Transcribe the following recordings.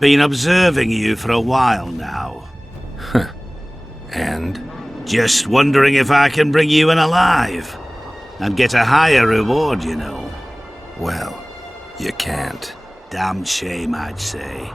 Been observing you for a while now. And? Just wondering if I can bring you in alive. And get a higher reward, you know. Well, you can't. Damn shame, I'd say.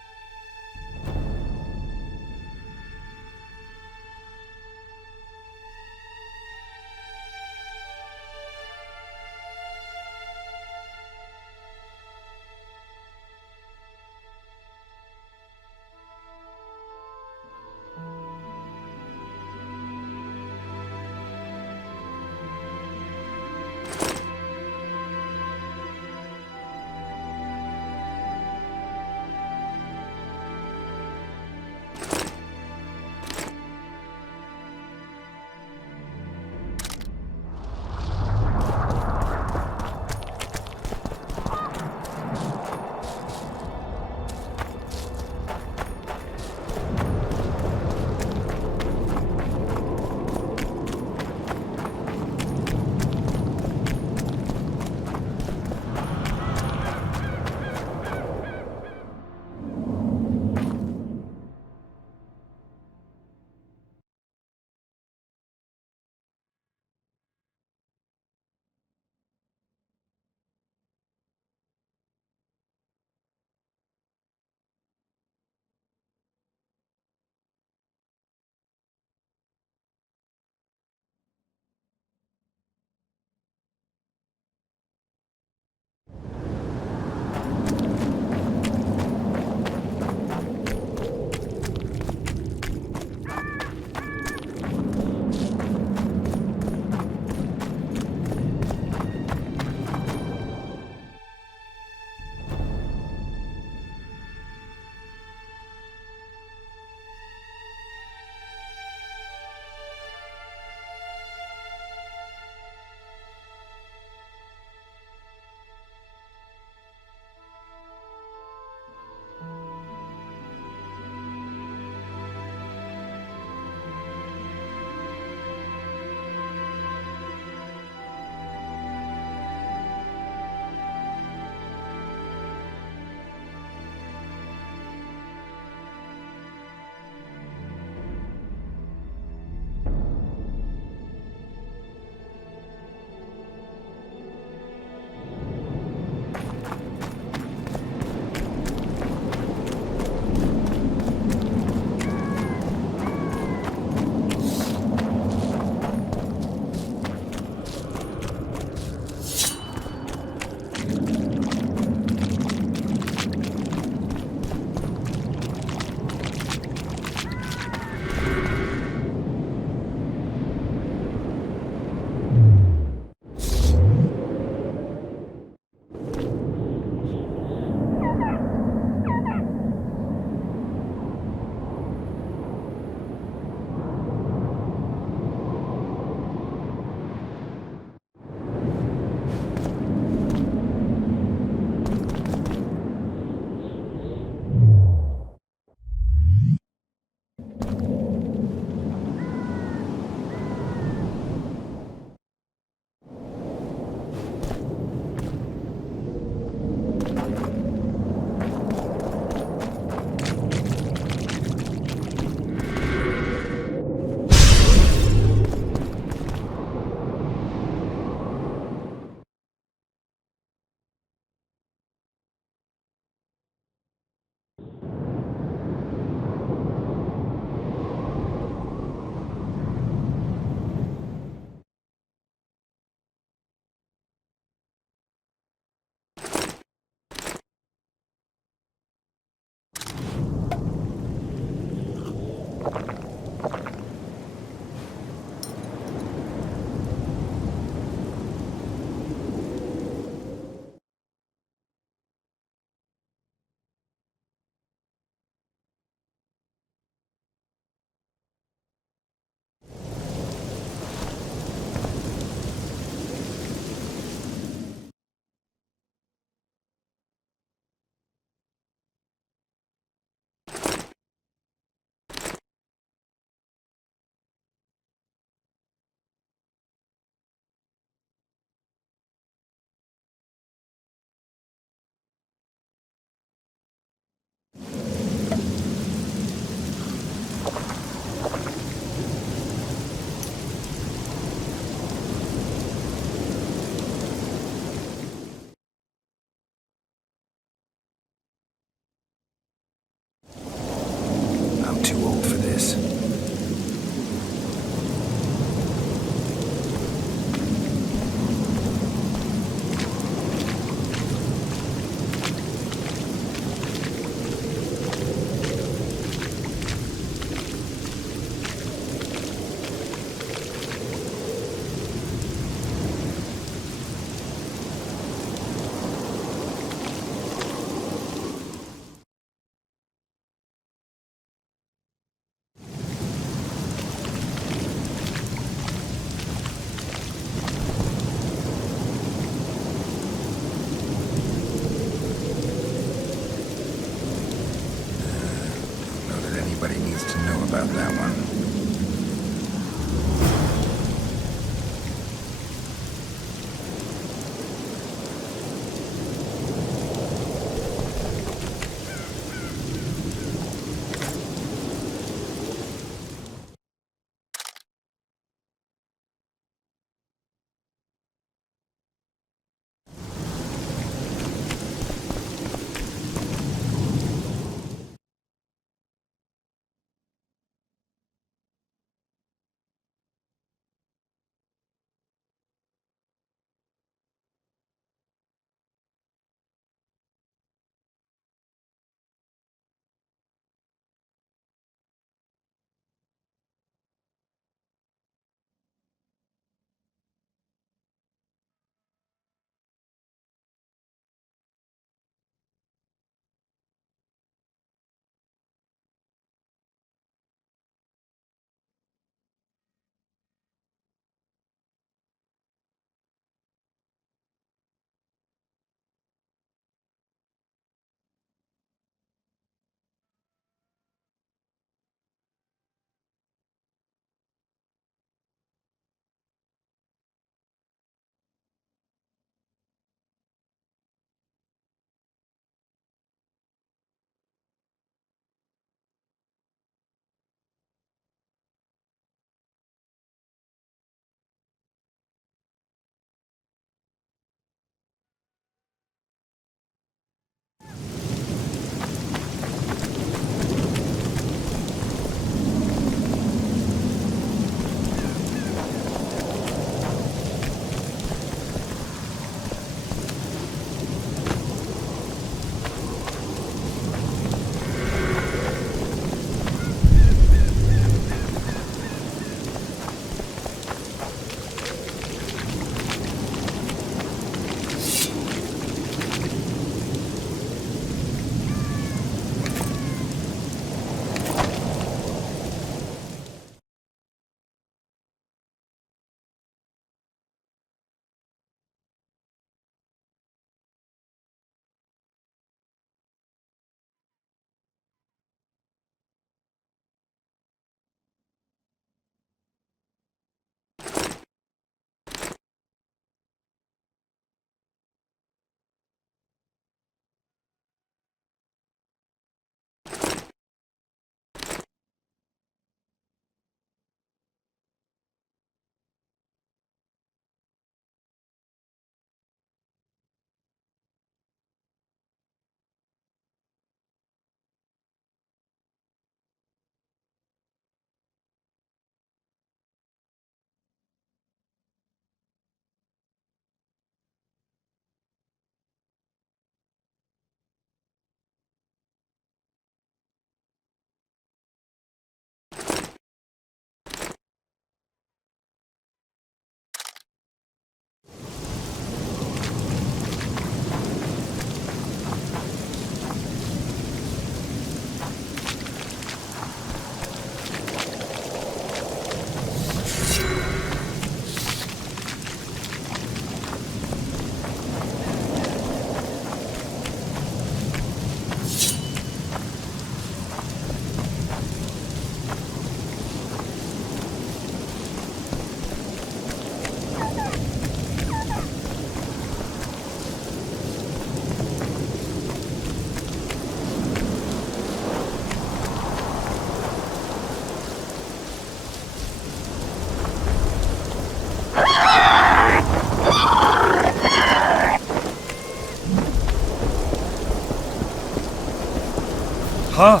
Huh?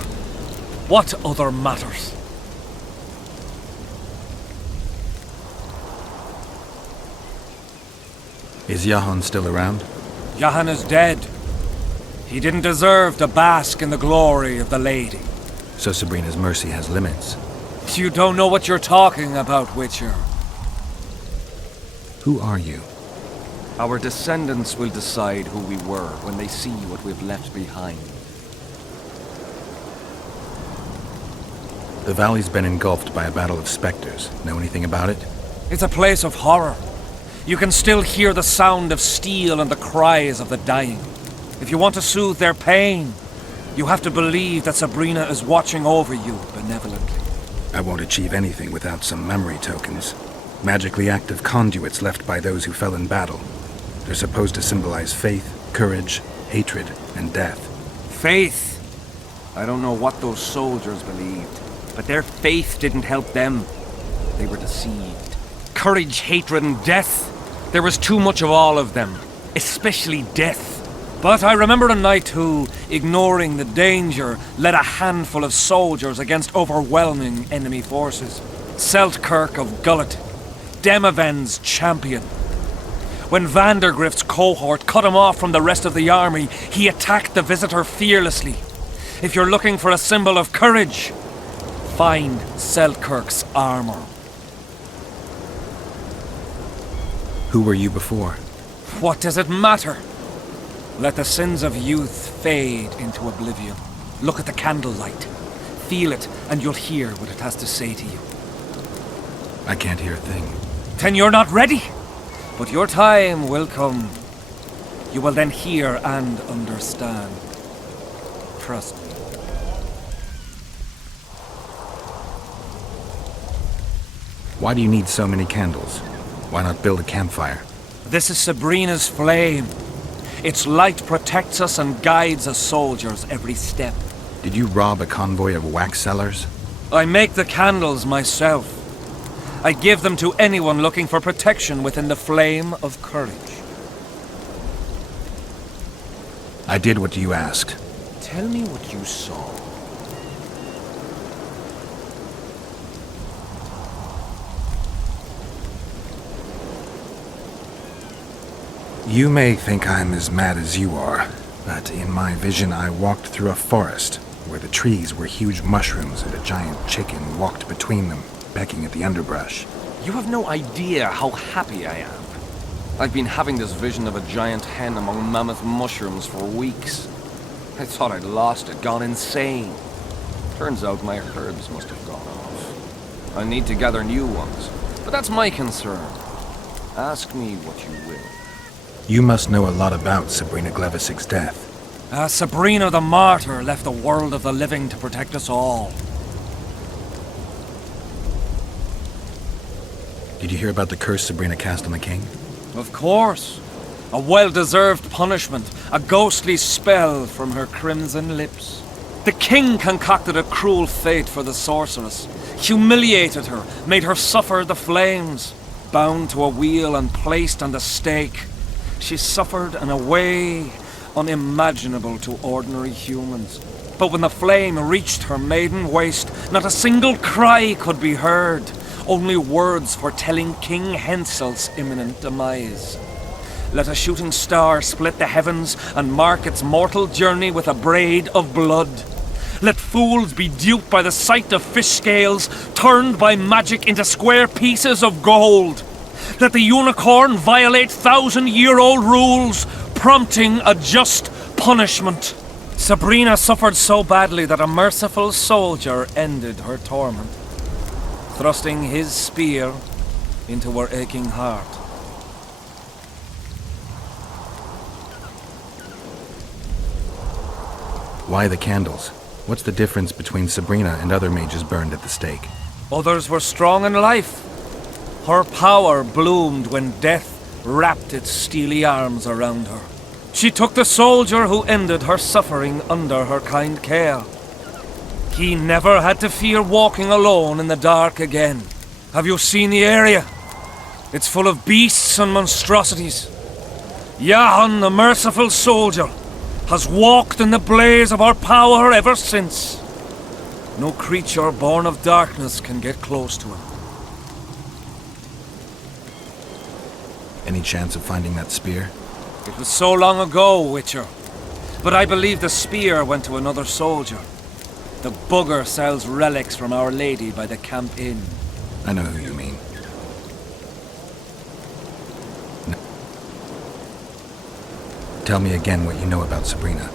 What other matters? Is Jahan still around? Jahan is dead. He didn't deserve to bask in the glory of the lady. So Sabrina's mercy has limits. You don't know what you're talking about, Witcher. Who are you? Our descendants will decide who we were when they see what we've left behind. The valley's been engulfed by a battle of specters. Know anything about it? It's a place of horror. You can still hear the sound of steel and the cries of the dying. If you want to soothe their pain, you have to believe that Sabrina is watching over you benevolently. I won't achieve anything without some memory tokens. Magically active conduits left by those who fell in battle. They're supposed to symbolize faith, courage, hatred, and death. Faith! I don't know what those soldiers believed, but their faith didn't help them. They were deceived. Courage, hatred, and death. There was too much of all of them, especially death. But I remember a knight who, ignoring the danger, led a handful of soldiers against overwhelming enemy forces. Seltkirk of Gullet, Demaven's champion. When Vandergrift's cohort cut him off from the rest of the army, he attacked the visitor fearlessly. If you're looking for a symbol of courage, find Seltkirk's armor. Who were you before? What does it matter? Let the sins of youth fade into oblivion. Look at the candlelight. Feel it, and you'll hear what it has to say to you. I can't hear a thing. Then you're not ready. But your time will come. You will then hear and understand. Trust me. Why do you need so many candles? Why not build a campfire? This is Sabrina's flame. Its light protects us and guides us soldiers every step. Did you rob a convoy of wax sellers? I make the candles myself. I give them to anyone looking for protection within the flame of courage. I did what you asked. Tell me what you saw. You may think I'm as mad as you are, but in my vision I walked through a forest where the trees were huge mushrooms and a giant chicken walked between them, pecking at the underbrush. You have no idea how happy I am. I've been having this vision of a giant hen among mammoth mushrooms for weeks. I thought I'd lost it, gone insane. Turns out my herbs must have gone off. I need to gather new ones, but that's my concern. Ask me what you will. You must know a lot about Sabrina Glevisig's death. Sabrina the Martyr left the world of the living to protect us all. Did you hear about the curse Sabrina cast on the king? Of course. A well-deserved punishment, a ghostly spell from her crimson lips. The king concocted a cruel fate for the sorceress, humiliated her, made her suffer the flames, bound to a wheel and placed on the stake. She suffered in a way unimaginable to ordinary humans. But when the flame reached her maiden waist, not a single cry could be heard, only words foretelling King Hensel's imminent demise. Let a shooting star split the heavens and mark its mortal journey with a braid of blood. Let fools be duped by the sight of fish scales, turned by magic into square pieces of gold. Let the unicorn violate 1,000-year-old rules, prompting a just punishment. Sabrina suffered so badly that a merciful soldier ended her torment, thrusting his spear into her aching heart. Why the candles? What's the difference between Sabrina and other mages burned at the stake? Others were strong in life. Her power bloomed when death wrapped its steely arms around her. She took the soldier who ended her suffering under her kind care. He never had to fear walking alone in the dark again. Have you seen the area? It's full of beasts and monstrosities. Jahan, the merciful soldier, has walked in the blaze of our power ever since. No creature born of darkness can get close to him. Any chance of finding that spear? It was so long ago, Witcher. But I believe the spear went to another soldier. The bugger sells relics from Our Lady by the Camp Inn. I know who you mean. Tell me again what you know about Sabrina.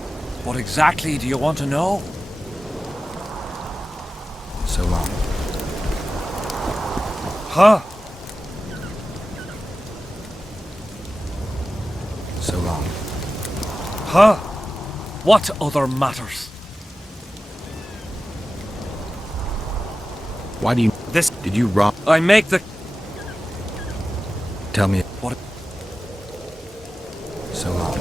What exactly do you want to know? So long. Huh? So long. Huh? What other matters? Why do you... This... Did you rob... I make the... Tell me... What... So long.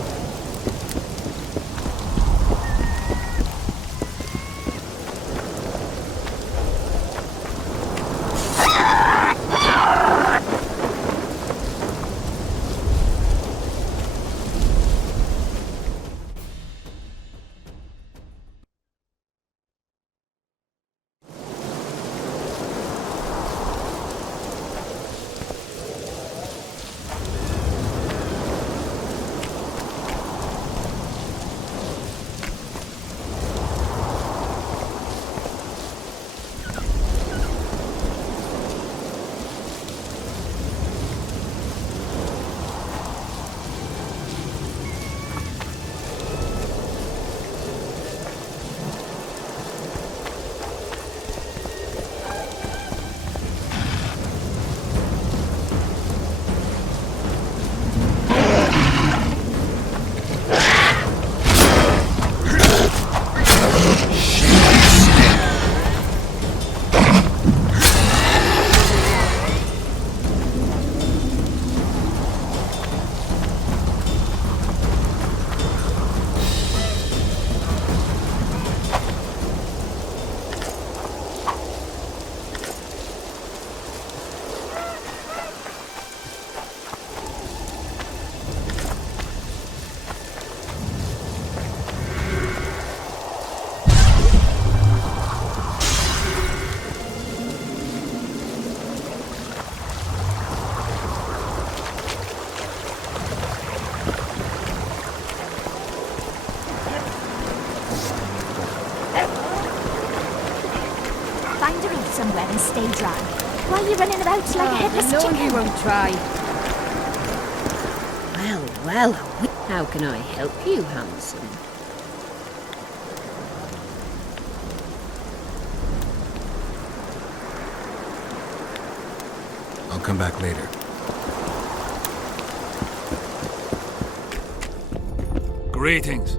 Find a reef somewhere and stay dry. Why are you running about like a headless no, chicken? he won't try. Well, how can I help you, handsome? I'll come back later. Greetings.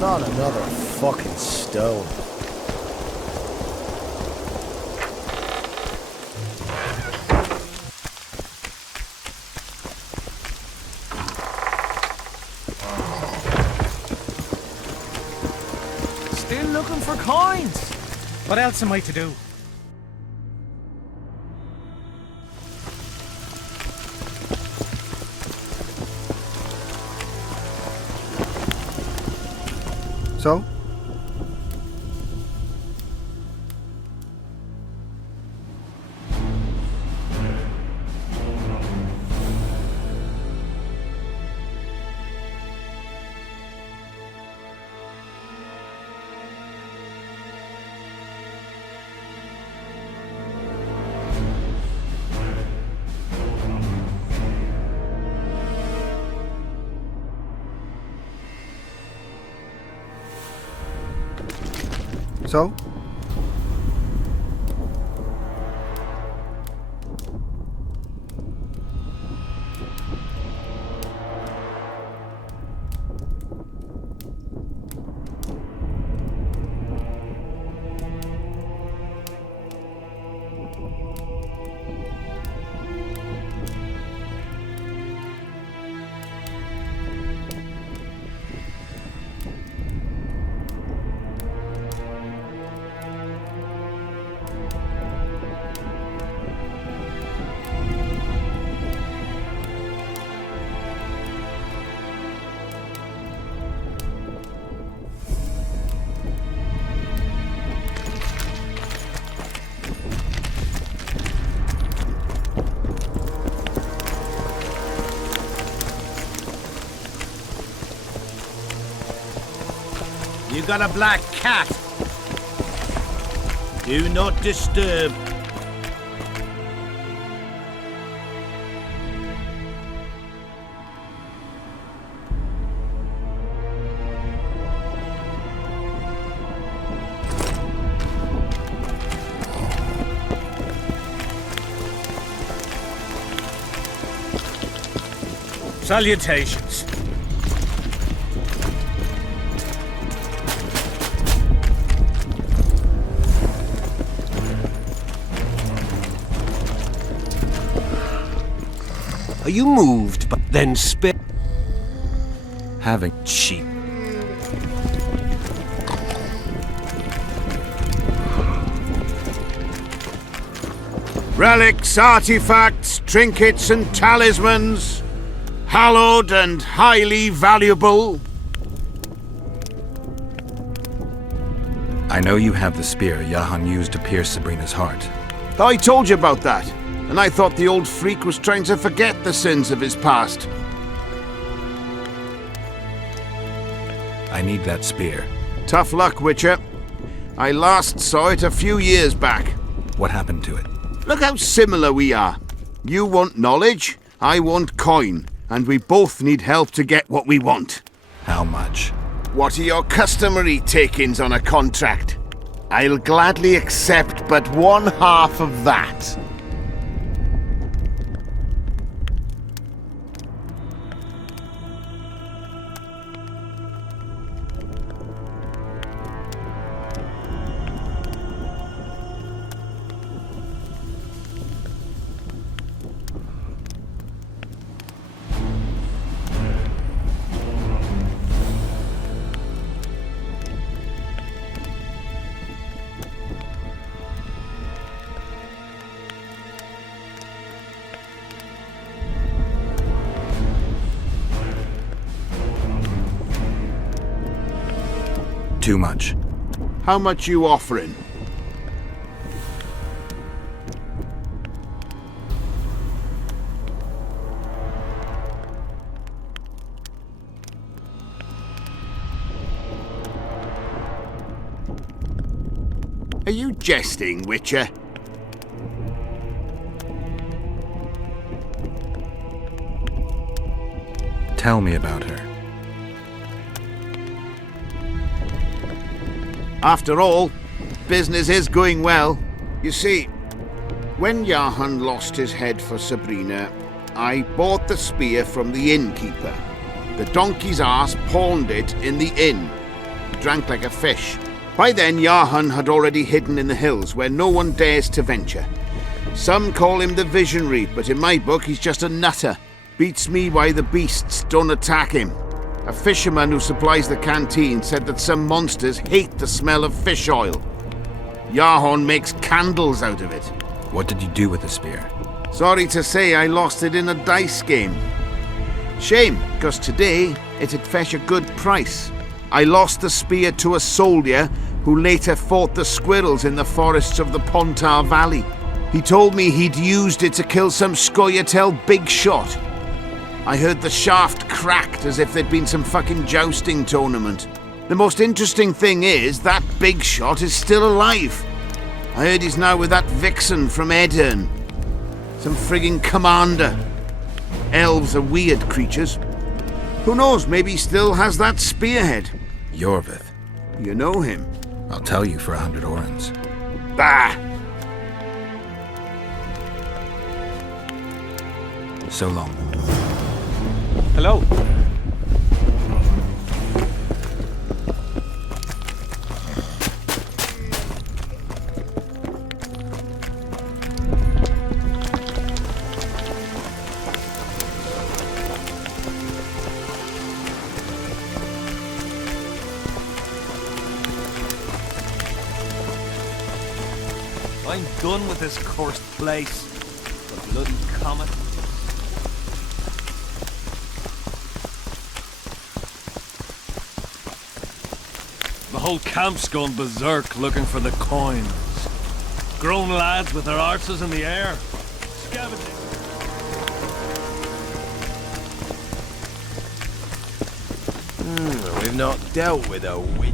Not another fucking stone. Still looking for coins. What else am I to do? So? So? You got a black cat. Do not disturb. Salutations. Are you moved, but then spit? Having sheep. Relics, artifacts, trinkets and talismans, hallowed and highly valuable. I know you have the spear Jahan used to pierce Sabrina's heart. I told you about that, and I thought the old freak was trying to forget the sins of his past. I need that spear. Tough luck, Witcher. I last saw it a few years back. What happened to it? Look how similar we are. You want knowledge, I want coin, and we both need help to get what we want. How much? What are your customary takings on a contract? I'll gladly accept but one half of that. Too much. How much you offering? Are you jesting, Witcher? Tell me about her. After all, business is going well. You see, when Jahan lost his head for Sabrina, I bought the spear from the innkeeper. The donkey's ass pawned it in the inn. drank like a fish. By then, Jarhan had already hidden in the hills where no one dares to venture. Some call him the Visionary, but in my book he's just a nutter. Beats me why the beasts don't attack him. A fisherman who supplies the canteen said that some monsters hate the smell of fish oil. Jarhan makes candles out of it. What did you do with the spear? Sorry to say I lost it in a dice game. Shame, because today it'd fetch a good price. I lost the spear to a soldier who later fought the squirrels in the forests of the Pontar Valley. He told me he'd used it to kill some Scoia'tael big shot. I heard the shaft cracked as if there'd been some fucking jousting tournament. The most interesting thing is that big shot is still alive. I heard he's now with that vixen from Edirn. Some frigging commander. Elves are weird creatures. Who knows, maybe he still has that spearhead. Yorvith. You know him? I'll tell you for 100 orens. Bah! So long. Hello. I'm done with this cursed place. The bloody comet. The whole camp's gone berserk looking for the coins. Grown lads with their arses in the air. Scavenging. We've not dealt with a witch.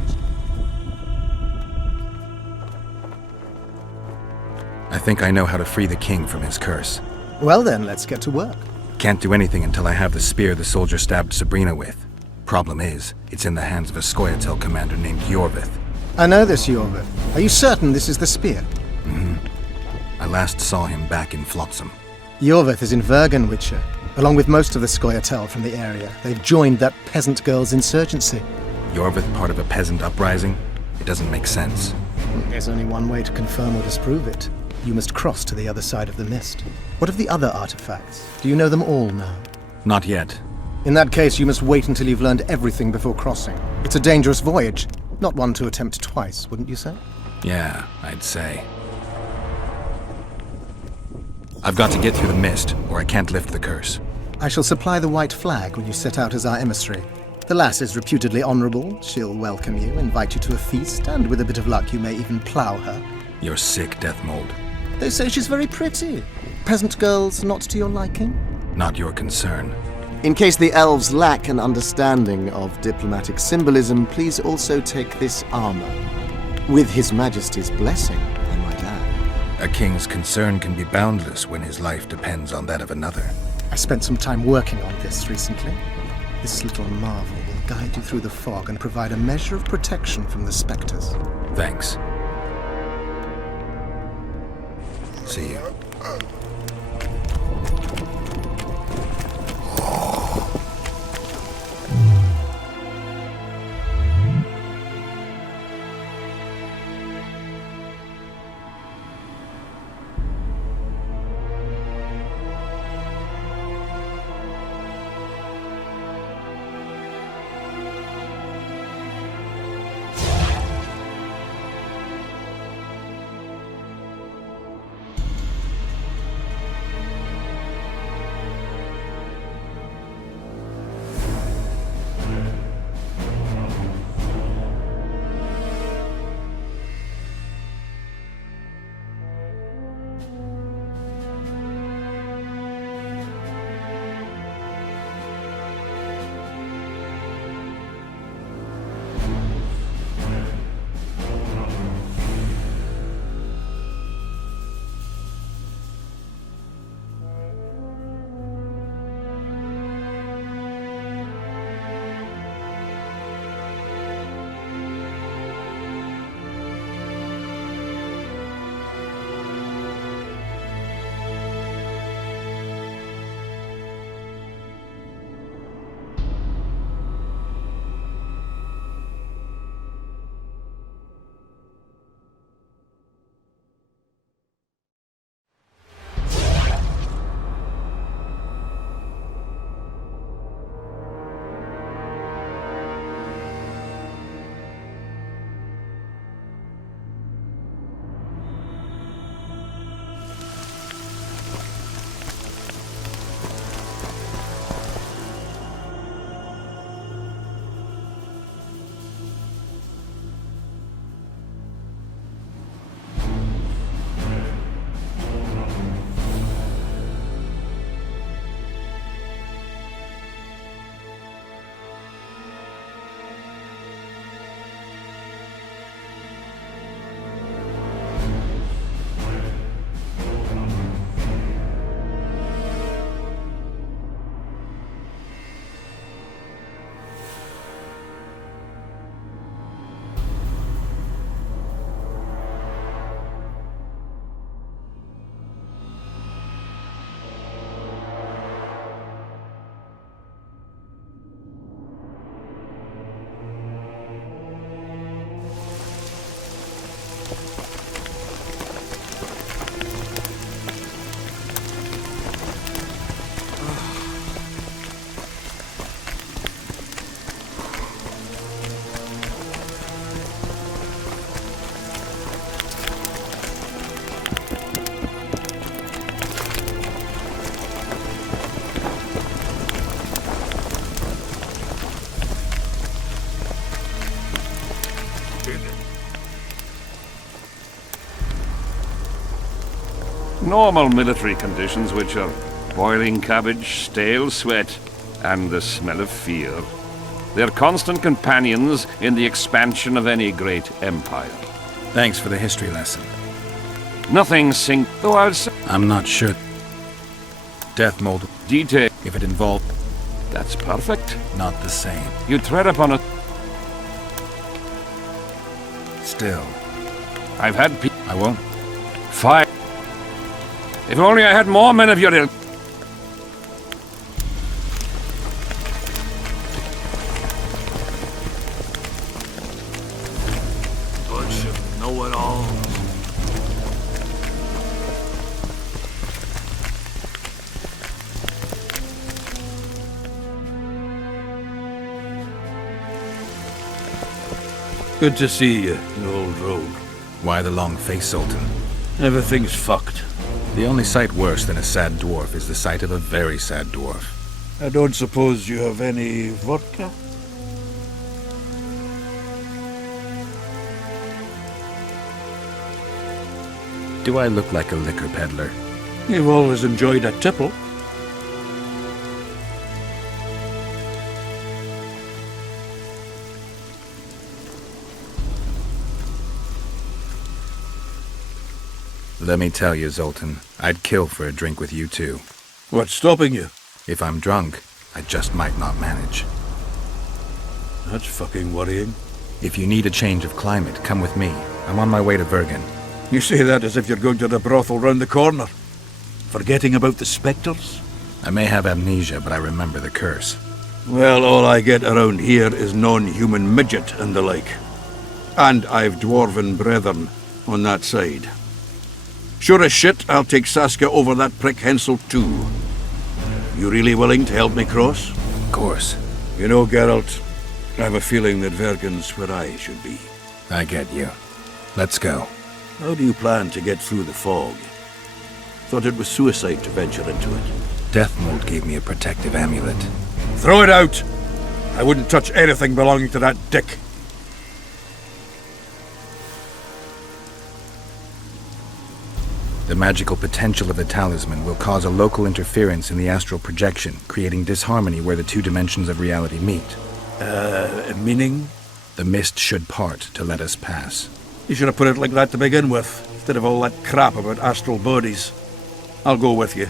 I think I know how to free the king from his curse. Well then, let's get to work. Can't do anything until I have the spear the soldier stabbed Sabrina with. Problem is, it's in the hands of a Scoia'tael commander named Yorvith. I know this, Yorvith. Are you certain this is the spear? I last saw him back in Flotsam. Yorvith is in Vergen, Witcher, along with most of the Scoia'tael from the area. They've joined that peasant girl's insurgency. Yorvith part of a peasant uprising? It doesn't make sense. There's only one way to confirm or disprove it. You must cross to the other side of the mist. What of the other artifacts? Do you know them all now? Not yet. In that case, you must wait until you've learned everything before crossing. It's a dangerous voyage, not one to attempt twice, wouldn't you say? Yeah, I'd say. I've got to get through the mist, or I can't lift the curse. I shall supply the white flag when you set out as our emissary. The lass is reputedly honourable. She'll welcome you, invite you to a feast, and with a bit of luck you may even plough her. You're sick, Death Mold. They say she's very pretty. Peasant girls not to your liking? Not your concern. In case the elves lack an understanding of diplomatic symbolism, please also take this armor. With His Majesty's blessing, I might add. A king's concern can be boundless when his life depends on that of another. I spent some time working on this recently. This little marvel will guide you through the fog and provide a measure of protection from the spectres. Thanks. See you. normal military conditions, which are boiling cabbage, stale sweat, and the smell of fear. They're constant companions in the expansion of any great empire. Thanks for the history lesson. Nothing sink, though I'll say I'm not sure. Death mold, detail. if it involved, That's perfect. not the same. You tread upon a... Still, I've had I won't. fire. If only I had more men of your ilk. Bunch of know-it-alls. Good to see you, you old rogue. Why the long face, Sultan? Everything's fucked. The only sight worse than a sad dwarf is the sight of a very sad dwarf. I don't suppose you have any vodka? Do I look like a liquor peddler? You've always enjoyed a tipple. Let me tell you, Zoltan, I'd kill for a drink with you too. What's stopping you? If I'm drunk, I just might not manage. That's fucking worrying. If you need a change of climate, come with me. I'm on my way to Bergen. You say that as if you're going to the brothel round the corner. Forgetting about the spectres? I may have amnesia, but I remember the curse. Well, all I get around here is non-human midget and the like. And I've dwarven brethren on that side. Sure as shit, I'll take Saskia over that prick Hensel too. You really willing to help me cross? Of course. You know, Geralt, I have a feeling that Bergen's where I should be. I get you. Let's go. How do you plan to get through the fog? Thought it was suicide to venture into it. Death Mold gave me a protective amulet. Throw it out! I wouldn't touch anything belonging to that dick. The magical potential of the talisman will cause a local interference in the astral projection, creating disharmony where the two dimensions of reality meet. Meaning? The mist should part to let us pass. You should have put it like that to begin with, instead of all that crap about astral bodies. I'll go with you.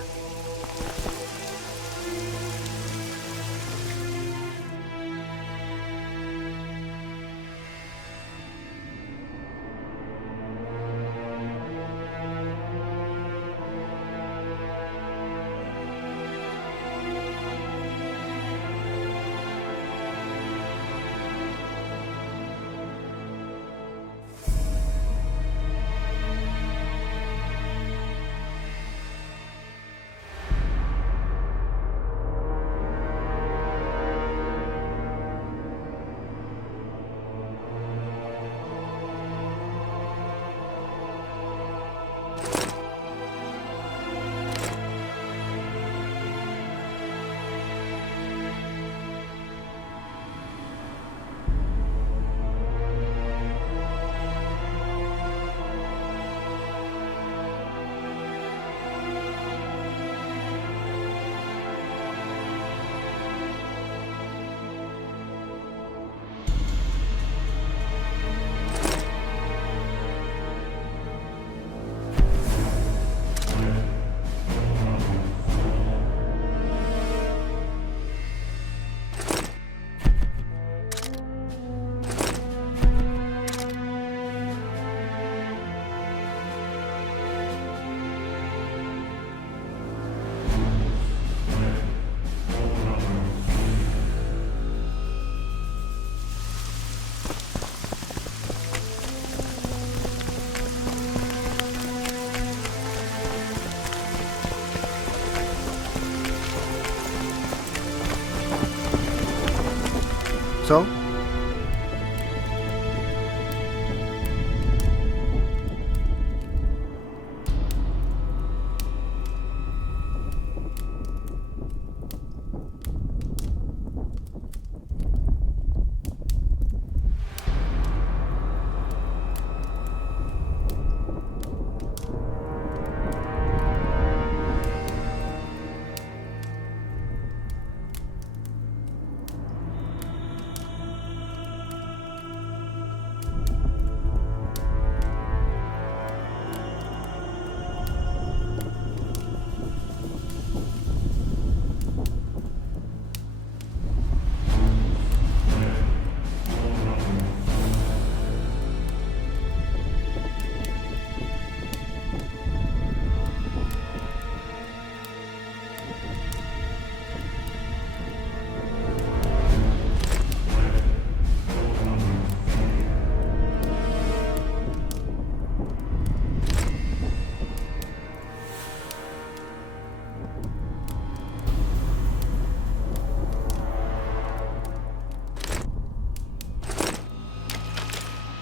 So?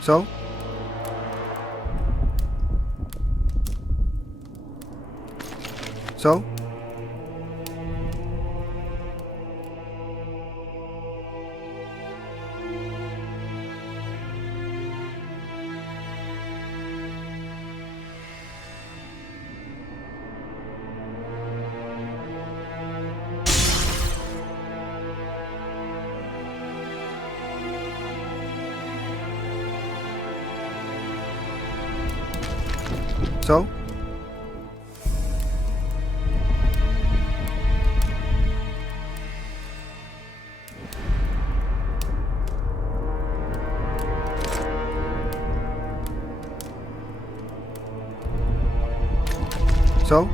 So? So? So? So?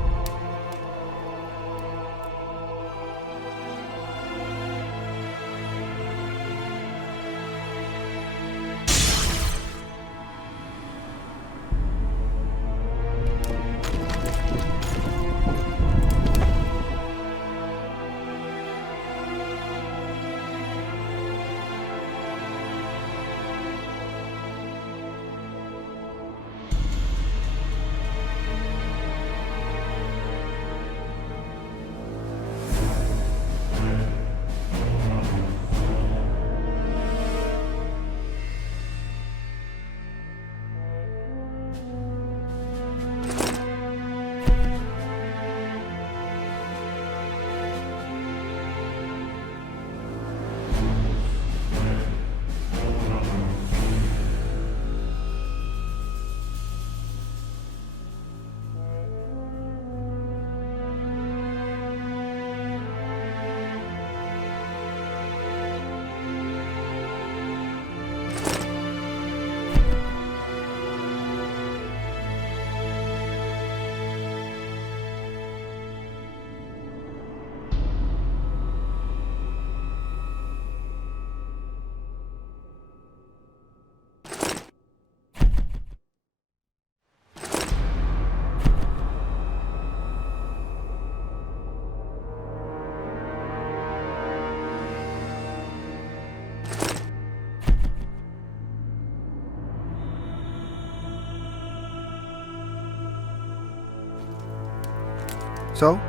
So?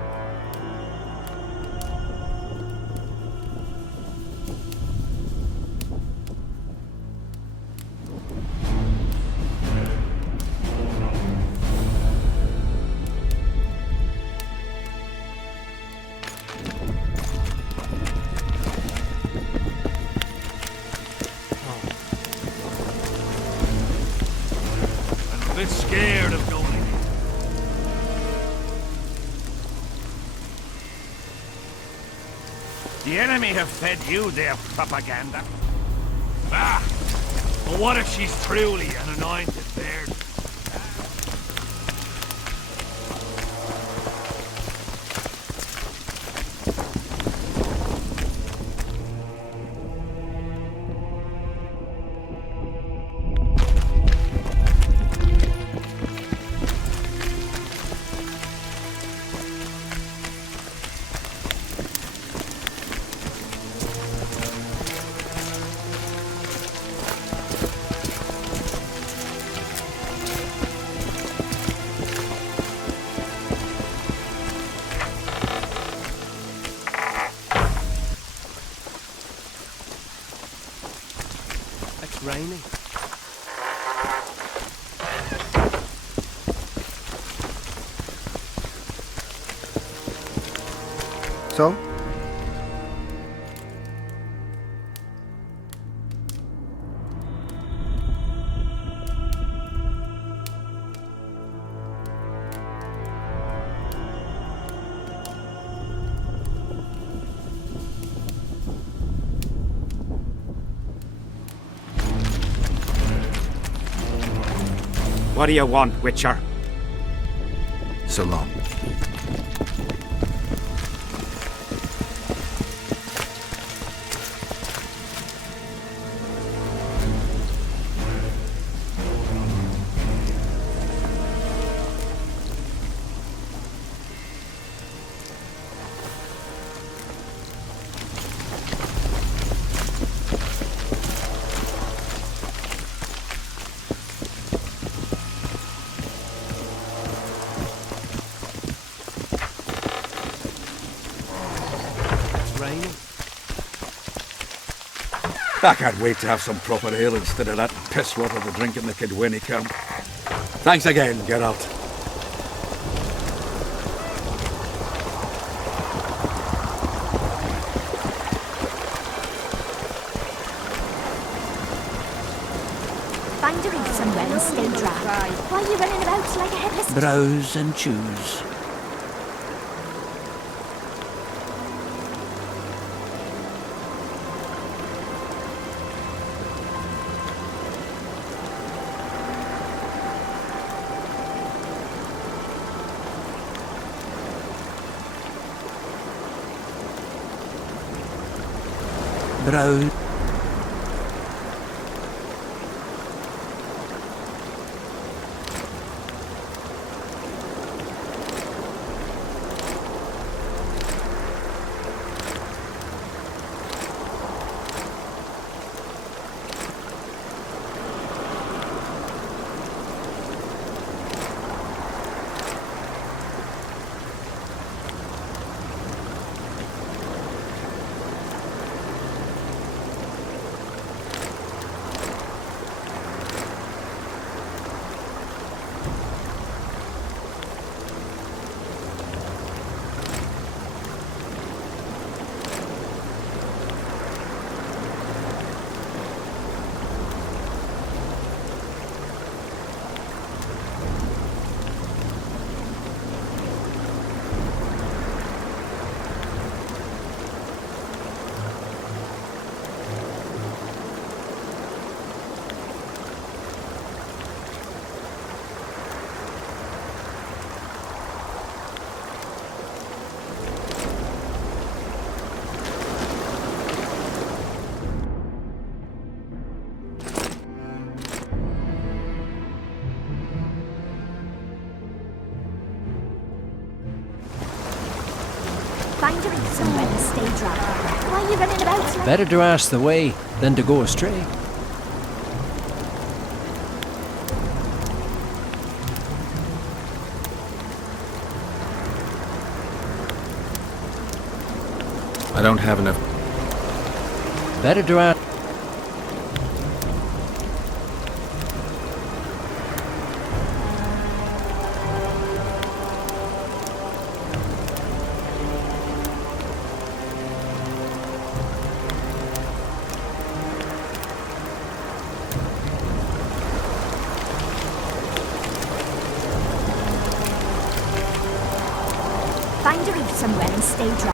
I'm a bit scared of going in. The enemy have fed you their propaganda. Ah! But what if she's truly an anointed virgin? It's raining. So? What do you want, Witcher? So long. I can't wait to have some proper ale instead of that piss water the drinking the kid when he come. Thanks again, Geralt. Find a reef somewhere and stay dry. Why are you running about like a headless... Browse and choose. Browse. Find a reef somewhere and stay dry. Why are you running about like... Better to ask the way than to go astray. I don't have enough. Better to ask. Find a reef somewhere and stay dry.